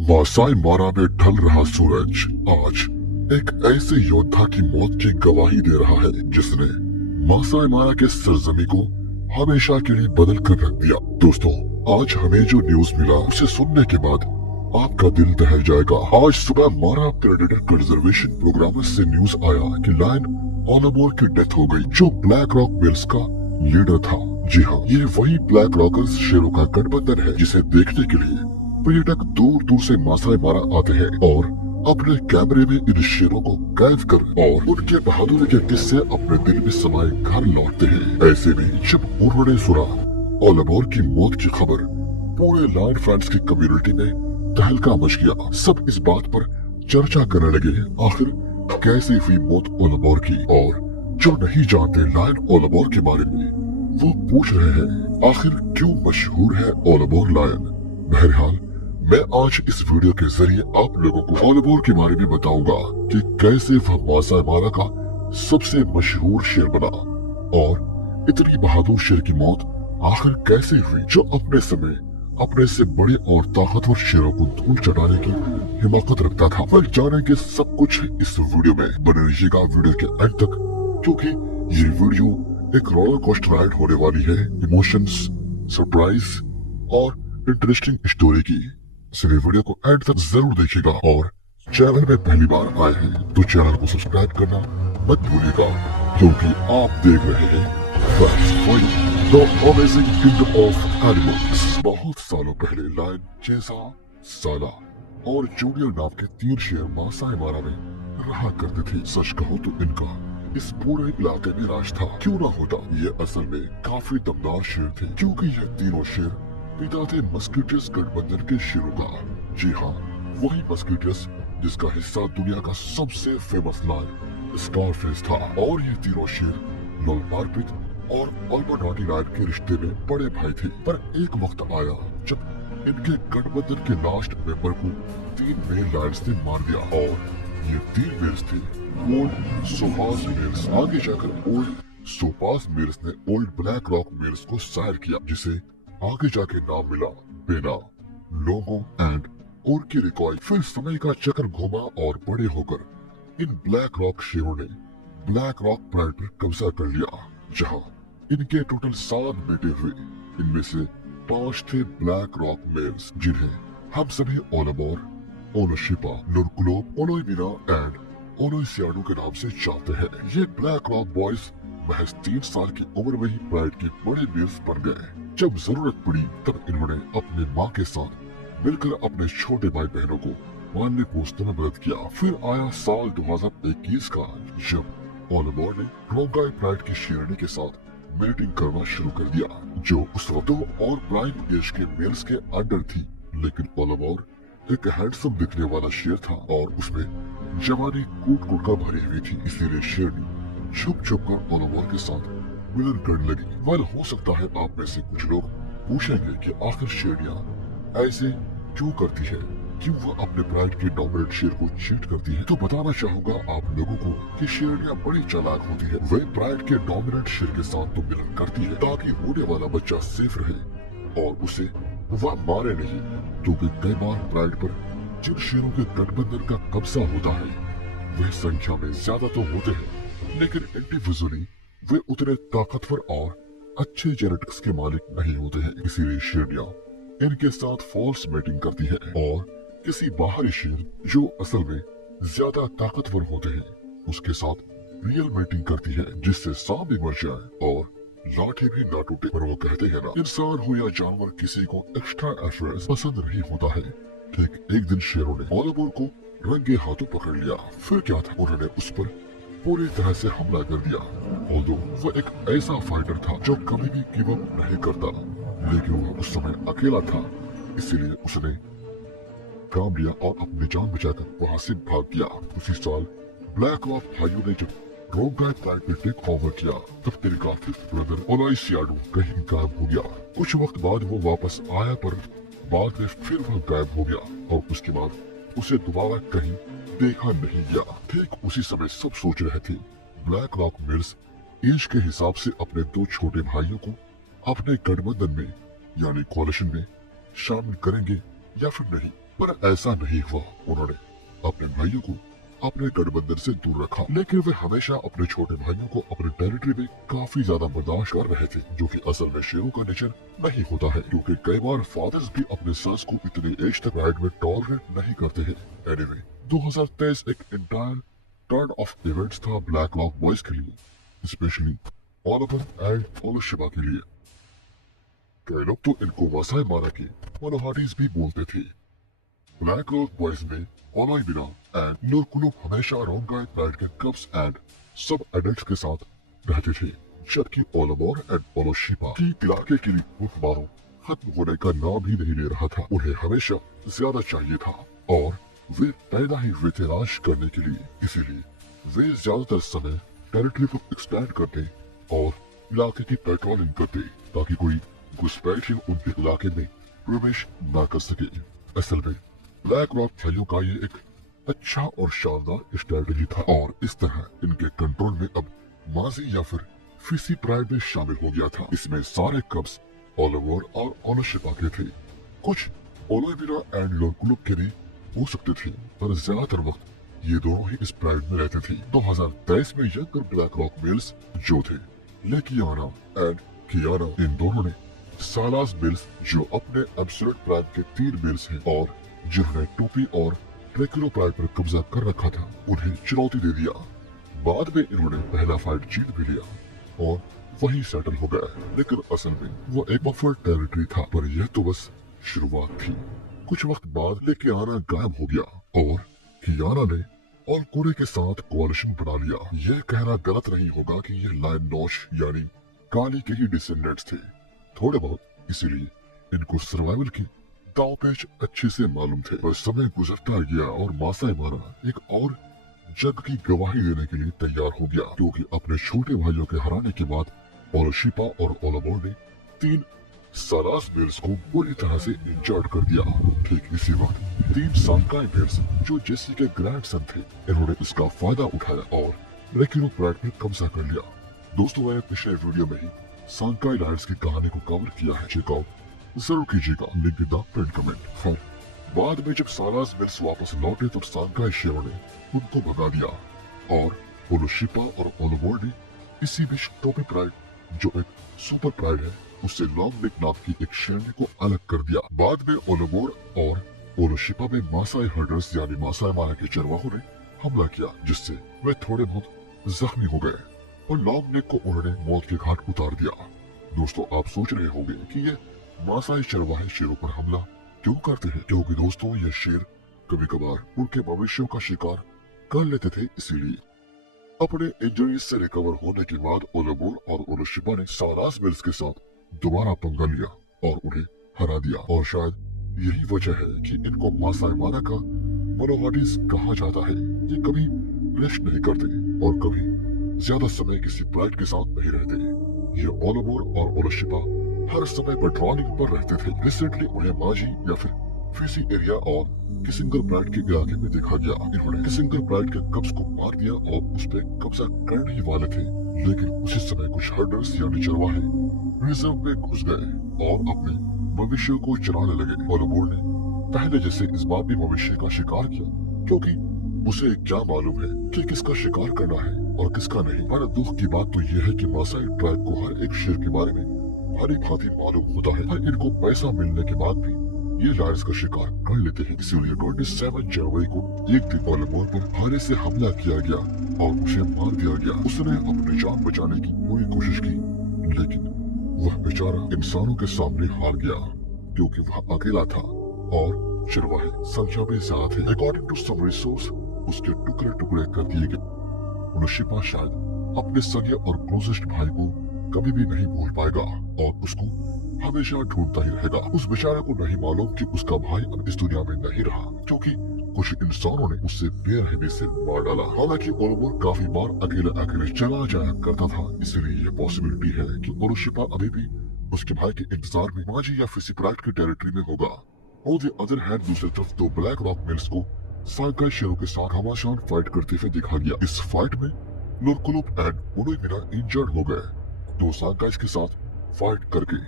Maasai Mara में ढल रहा सूरज आज एक ऐसे योद्धा की मौत की गवाही दे रहा है जिसने मासाई मारा के सरजमी को हमेशा के लिए बदल कर रख दिया। दोस्तों, आज हमें जो न्यूज मिला उसे सुनने के बाद आपका दिल दहल जाएगा। आज सुबह मारा प्रेडेटर कंजर्वेशन प्रोग्राम से न्यूज आया कि लायन ओलिवर की डेथ हो गई, जो ब्लैक रॉक मिल्स का लीडर था। जी हाँ, ये वही ब्लैक रॉकर्स शेरों का गठबंधन है जिसे देखने के लिए पर्यटक दूर दूर से मासाई मारा आते हैं और अपने कैमरे में इन शेरों को कैद कर और उनके बहादुरी के किस्से अपने दिल में समाये घर लौटते हैं। ऐसे में जब उन्होंने सुना ओलिवर की मौत की खबर, पूरे लायन फैंस की कम्युनिटी में तहलका मच गया। सब इस बात पर चर्चा करने लगे, आखिर कैसे हुई मौत ओलिवर की। और जो नहीं जानते लायन ओलिवर के बारे में, वो पूछ रहे हैं आखिर क्यों मशहूर है ओलिवर लायन। बहरहाल मैं आज इस वीडियो के जरिए आप लोगों को ओलिवर के बारे में बताऊंगा कि कैसे वह मासाई मारा का सबसे मशहूर शेर बना और इतनी बहादुर शेर की मौत आखिर कैसे हुई, जो अपने समय अपने से बड़े और ताकतवर शेरों को धूल चटाने की हिम्मत रखता था। वह जानेंगे सब कुछ इस वीडियो में। बने रहिएगा वीडियो के अंत तक, क्योंकि ये वीडियो एक रोलर कोस्टर राइड होने वाली है, इमोशंस, सरप्राइज और इंटरेस्टिंग स्टोरी की। इसलिए वीडियो को एंड तक जरूर देखिएगा और चैनल में पहली बार आए हैं तो चैनल को सब्सक्राइब करना मत भूलिएगा, क्योंकि आप देख रहे हैं the amazing kingdom of animals. बहुत सालों पहले लायन, चेसा, साला और जूनियर नाम के 3 शेर मासाई मारा में रहा करते थे। सच कहो तो इनका इस पूरे इलाके में राज था। क्यों ना होता, ये असल में काफी दमदार शेर थे, क्योंकि ये तीनों शेर पिता थे मस्कीटियस गठबंधन के शेरों का। जी हाँ, वही मस्कीटियस जिसका हिस्सा दुनिया का सबसे फेमस लायन स्कारफेस था। और ये तीनों शेर लोलपार्पित और अल्बर्टानी लायन के रिश्ते में बड़े भाई थे। पर एक वक्त आया जब इनके गठबंधन के लास्ट मेंबर को 3 मेल लायंस ने मार दिया और ये 3 मेल्स थे ओल्ड सोपास मेल्स। आगे जाकर ओल्ड सोपास मेल्स ने ओल्ड ब्लैक रॉक मेल्स को सायर किया, जिसे आगे जाके नाम मिला बेना, लोगो एंड ओर्किरिकॉय। फिर समय का चक्र घूमा और बड़े होकर इन ब्लैक रॉक शेरों ने ब्लैक रॉक प्राइड पर कब्जा कर लिया, जहां इनके टोटल 7 बेटे हुए। इनमें से 5 थे ब्लैक रॉक मेल्स, जिन्हें हम सभी ओलिवर, ओलोशिपा, नुरकुलोप, ओलोइमिना एंड ओलोइसियाडो के नाम से जानते हैं। ये ब्लैक रॉक बॉयज महज 3 साल की उम्र में ही प्राइड के बड़े मेल्स बन गए। जब जरूरत पड़ी तब इन्होंने अपने माँ के साथ मिलकर अपने छोटे भाई बहनों को पालने पोसने में मदद किया। फिर आया साल 2021 का, जब ओलिवर ने रोंगाई प्राइड की शेरनी के साथ मीटिंग करना शुरू कर दिया, जो उस वक्त और प्राइम एज के मेल्स के अंडर थी। लेकिन ओलिवर एक हैंडसम दिखने वाला शेर था और उसमें जवानी कूट कूट कर भरी हुई थी, इसीलिए शेरनी छुप छुप कर ओलिवर के साथ मिलन करने लगी। वेल, हो सकता है आप में से कुछ लोग पूछेंगे कि आखिर शेरनियां ऐसे क्यों करती है, क्यों वह अपने प्राइड के डोमिनेंट शेर को चीट करती है। तो बताना चाहूंगा आप लोगों को कि शेरनियां बड़ी चालाक होती है। वे प्राइड के डोमिनेंट शेर के साथ तो मिलन करती है ताकि होने वाला बच्चा सेफ रहे और उसे वह मारे नहीं, क्योंकि कई बार प्राइड पर जिन शेरों के गठबंधन का कब्जा होता है वह संख्या में ज्यादा तो होते हैं, लेकिन इंडिविजुअली वे उतने ताकतवर और अच्छे जेनेटिक्स के मालिक नहीं होते हैं। इसीलिए शेरनियां इनके साथ फॉल्स मेटिंग करती है और किसी बाहरी शेर जो असल में ज्यादा ताकतवर होते हैं उसके साथ रियल मेटिंग करती है, जिससे सांप भी मर जाए और लाठी भी ना टूटे। पर वो कहते हैं ना, इंसान हो या जानवर, किसी को एक्स्ट्रा एफर्ट्स पसंद नहीं होता है। ठीक एक दिन शेरों ने ओलिवर को रंगे हाथों पकड़ लिया। फिर क्या था, उन्होंने उस पर पूरी तरह से हमला कर दिया। ऑल्दो वह एक ऐसा फाइटर था जो कभी भी गिव अप नहीं करता, लेकिन वह उस समय अकेला था, इसीलिए उसने काम लिया और अपनी जान बचाकर वहां से भाग गया। उसी साल ब्लैक रॉक भाइयों ने जब रोंगाई प्राइड में टेक ओवर किया, तब तिनका फिफ्थ ब्रदर ओलोइसियाडो कहीं गायब हो गया। कुछ वक्त बाद वो वापस आया, पर बाद में फिर वह गायब हो गया और उसके बाद उसे दोबारा कहीं देखा नहीं गया। ठीक उसी समय सब सोच रहे थे ब्लैक रॉक मिल्स एज के हिसाब से अपने 2 छोटे भाइयों को अपने गठबंधन में यानी कोalition में शामिल करेंगे या फिर नहीं। पर ऐसा नहीं हुआ। उन्होंने अपने भाइयों को अपने गठबंधन से दूर रखा, लेकिन वे हमेशा अपने छोटे भाइयों को अपने टेरिटरी में काफी ज्यादा बर्दाश्त कर रहे थे, जो कि असल में शेरों का नेचर नहीं होता है, क्योंकि कई बार फादर्स भी अपने सन्स को इतनी एज तक राइड में टॉलरेट नहीं करते हैं। एनीवे, 2023 एक इंटायर टर्न ऑफ इवेंट्स था ब्लैक रॉक बॉयज के लिए, स्पेशली ओलिवर एंड ओलोशिबा के लिए। कई लोग तो इनको मासाई मारा के मोनोहाटीज भी बोलते थे। ब्लैक रॉक बॉयज में ओलोइबिरा एंड नूरकुलुप हमेशा रोंगाई प्राइड के कब्स एंड सब एडल्ट्स के साथ रहते थे, जबकि ओलोमोर एंड ओलोशिबा की इलाके के लिए हुक्मरानों खत्म होने का नाम ही नहीं ले रहा था। उन्हें हमेशा ज्यादा चाहिए था और वे पैदा ही हुए थे राज करने के लिए, इसीलिए वे ज्यादातर समय टेरिटरी को एक्सपैंड करते और इलाके की पेट्रोलिंग करते ताकि कोई घुसपैठ उनके इलाके में प्रवेश न कर सके। असल में ब्लैक रॉक भाइयों का ये एक अच्छा और शानदार स्ट्रेटजी था और इस तरह इनके कंट्रोल में अब माजी या फिर फिसी प्राइड में शामिल हो गया था। इसमें सारे कब्स ओलिवर और ओलोशिबा के थे, कुछ ओलोइबिरा एंड लोरकुलुप के भी हो सकते थे, पर ज्यादातर वक्त ये दोनों ही इस प्राइड में रहते थे। 2023 में यंगर ब्लैक रॉक मेल्स जो थे लेकियाना एंड कियाना, इन दोनों ने सालास मेल्स जो अपने एब्सोल्यूट प्राइड के 3 मेल्स हैं और जिन्होंने टोपी और ट्रेक्यूलो प्राइड पर कब्जा कर रखा था, उन्हें चुनौती दे दिया। बाद में इन्होंने पहला फाइट जीत भी लिया और वहीं सेटल हो गए, लेकिन असल में वो एक बफर टेरिटरी था, पर यह तो बस शुरुआत थी। कुछ वक्त बाद लेकियाना गायब हो गया और कियाना ने ओलकुरे के साथ कोalition बना लिया। यह कहना गलत नहीं होगा कि ये लायन नोश यानी काली के ही डिसेंडेंट्स थे, थोड़े बहुत, इसीलिए इनको सर्वाइवल की दांव पेच अच्छे से मालूम थे। पर समय गुजरता गया और मासाई मारा एक और जग की गवाही देने के लिए तैयार हो गया, क्योंकि अपने छोटे भाइयों के हराने के बाद ओलोशिबा और ओलोमोर ने 3 सालास मेल्स को बुरी तरह से इंजर्ड कर दिया। ठीक इसी वक्त 3 सांकाई मेल्स जो जेसी के ग्रैंडसन थे, इन्होंने इसका फायदा उठाया और रेकिनो प्राइड पर कब्जा कर लिया। दोस्तों, मैंने पिछले वीडियो में ही सांकाई लायंस की कहानी को कवर किया है, चेकआउट जरूर कीजिएगा, link in the pin comment. बाद में जब सालास मेल्स वापस लौटे तब सांकाई शेरों ने उनको भगा दिया और ओलोशिबा और ओलोमोर ने इसी बीच टोपी प्राइड जो एक सुपर प्राइड है उससे लॉन्ग नेक नाम की एक शेरनी को अलग कर दिया। बाद में ओलोमोर और ओलोशिबा में मासाई हर्डर्स यानी मासाई मारा के चरवाहों ने हमला किया, जिससे वे थोड़े बहुत जख्मी हो गए और लॉन्ग नेक को उन्होंने मौत के घाट उतार दिया। दोस्तों, आप सोच रहे होंगे कि ये मासाई चरवाहे शेरों पर हमला क्यों करते हैं? क्योंकि दोस्तों, ये शेर कभी कभार उनके मवेशियों का शिकार कर लेते थे। इसीलिए अपने इंजरीज से रिकवर होने के बाद ओलोमोर और ओलोशिबा ने सालास मेल्स के साथ दोबारा पंगा लिया और उन्हें हरा दिया, और शायद यही वजह है कि इनको मासाई मारा का मोनोहाटीज कहा जाता है। ये कभी रेस्ट नहीं करते और कभी ज्यादा समय किसी प्राइड के साथ नहीं रहते। ये ओलोमोर और ओलोशिबा हर समय पेट्रोलिंग पर रहते थे। रिसेंटली उन्हें माजी या फिर फिसी एरिया और किसिंगर प्राइड के इलाके में देखा गया। इन्होंने किसिंगर प्राइड के कब्ज को मार दिया और उस पर कब्जा करने ही वाले थे, लेकिन उसी समय कुछ हर्डर्स यानी चरवाहे रिजर्व में घुस गए और अपने मवेशियों को चराने लगे। ओलोमोर ने पहले जैसे इस बार भी मवेशी का शिकार किया, क्योंकि उसे क्या मालूम है कि किसका शिकार करना है और किसका नहीं। पर दुख की बात तो यह है कि मासाई ट्राइब को हर एक शेर के बारे में भारी भांति मालूम होता है, पर इनको पैसा मिलने के बाद भी ये लायंस का शिकार कर लेते हैं। इसीलिए 27 जनवरी को एक दिन ओलोमोर पर भारे से हमला किया गया और उसे मार दिया गया। उसने अपनी जान बचाने की पूरी कोशिश की, लेकिन वह बेचारा इंसानों के सामने हार गया, क्योंकि वह अकेला था और चरवाहे संख्या में ज्यादा थे। अकॉर्डिंग टू सम रिसोर्स उसके टुकड़े टुकड़े कर दिए गए। ओलोशिबा शायद अपने सगे और क्लोजेस्ट भाई को कभी भी नहीं भूल पाएगा और उसको हमेशा ढूंढता ही रहेगा। उस बेचारे को नहीं मालूम कि उसका भाई अब इस दुनिया में नहीं रहा, क्योंकि कुछ इंसानों ने उससे बेरहमी से मार डाला। हालांकि ओलोमोर काफी बार अकेले अकेले चला जाया करता था, इसलिए ये पॉसिबिलिटी है कि ओलोशिबा अभी भी उसके भाई के इंतजार में माजी या फिसी प्राइड की टेरिटरी में होगा। और द अदर हैंड दूसरी तरफ दो ब्लैक रॉक मेल्स को सांकाई शेरों के साथ घमासान फाइट करते हुए दिखा गया। इस फाइट में नूरकुलुप एंड ओलोइबिरा इंजर्ड हो गए, दो सांकाई के साथ फाइट करके,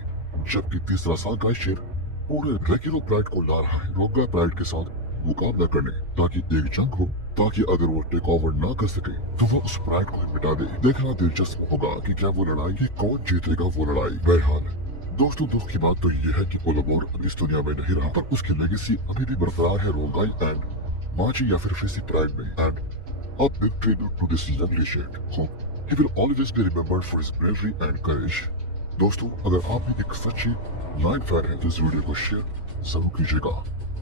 जबकि तीसरा सांकाई शेर पूरे रेगुलर प्राइड को ला रहा है रोगा प्राइड के साथ मुकाबला करने, ताकि एक जंग हो, ताकि अगर वो टेक ओवर ना कर सके तो वो उस प्राइड को ही मिटा दे। देखना दिलचस्प होगा कि क्या वो लड़ाई, कि कौन जीतेगा वो लड़ाई। बहरहाल दोस्तों, दुख की बात तो ये है कि पोलोबोर अब इस दुनिया में नहीं रहा, पर उसकी लेगेसी अभी भी बरकरार है रोगाई एंड माची या फिर फेसी प्राइड में। And a big tribute to this young legend whom he will always be remembered for his bravery and courage। दोस्तों, अगर आप भी एक सच्ची लाइन फैन हैं तो इस वीडियो को शेयर जरूर कीजिएगा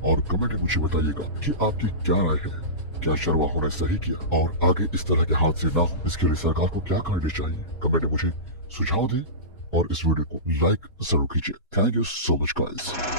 और कमेंट में मुझे बताइएगा कि आपकी क्या राय है। क्या शर्वा ने सही किया और आगे इस तरह के हादसे ना हो, इसके लिए सरकार को क्या करना चाहिए? कमेंट में मुझे सुझाव दें और इस वीडियो को लाइक जरूर कीजिए। Thank you so much guys.